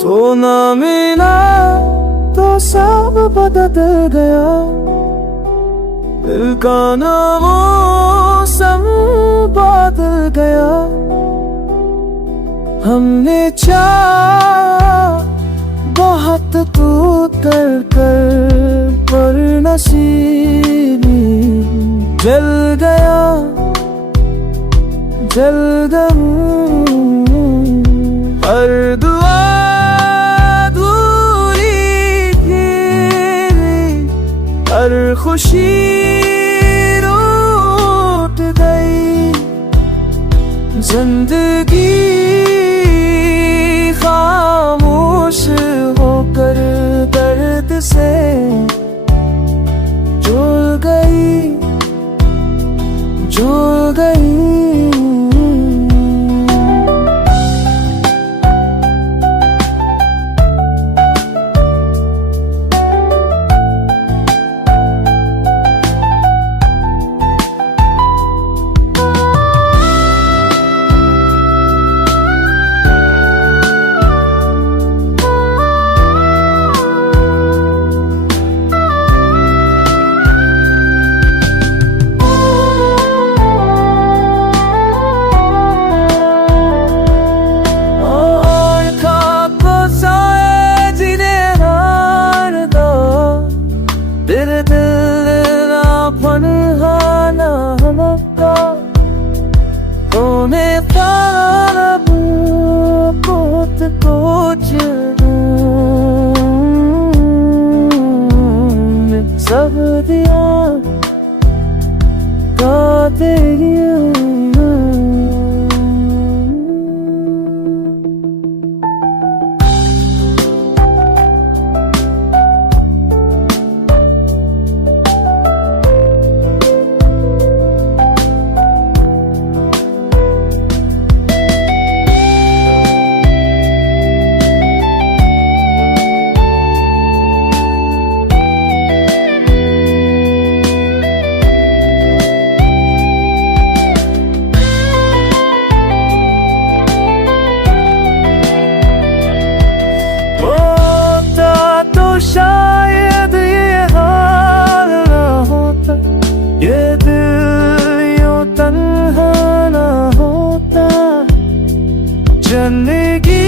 तो ना मिला तो सब बदल गया, दिल का ना मौसम बदल गया। हमने चाहा बहुत तू कर पर नसीबी जल गया, जल गया। हर दुआ अधूरी थी, हर खुशी रूठ गई। जिंदगी खामोश होकर दर्द से जुड़ गई, जुड़ गई। तेरे दिल ना फनहाना हमका होने पारब कोत कोच सब दिया का तेरी। शायद ये हाल ना होता, ये दिल यूं तन्हा ना होता। जिंदगी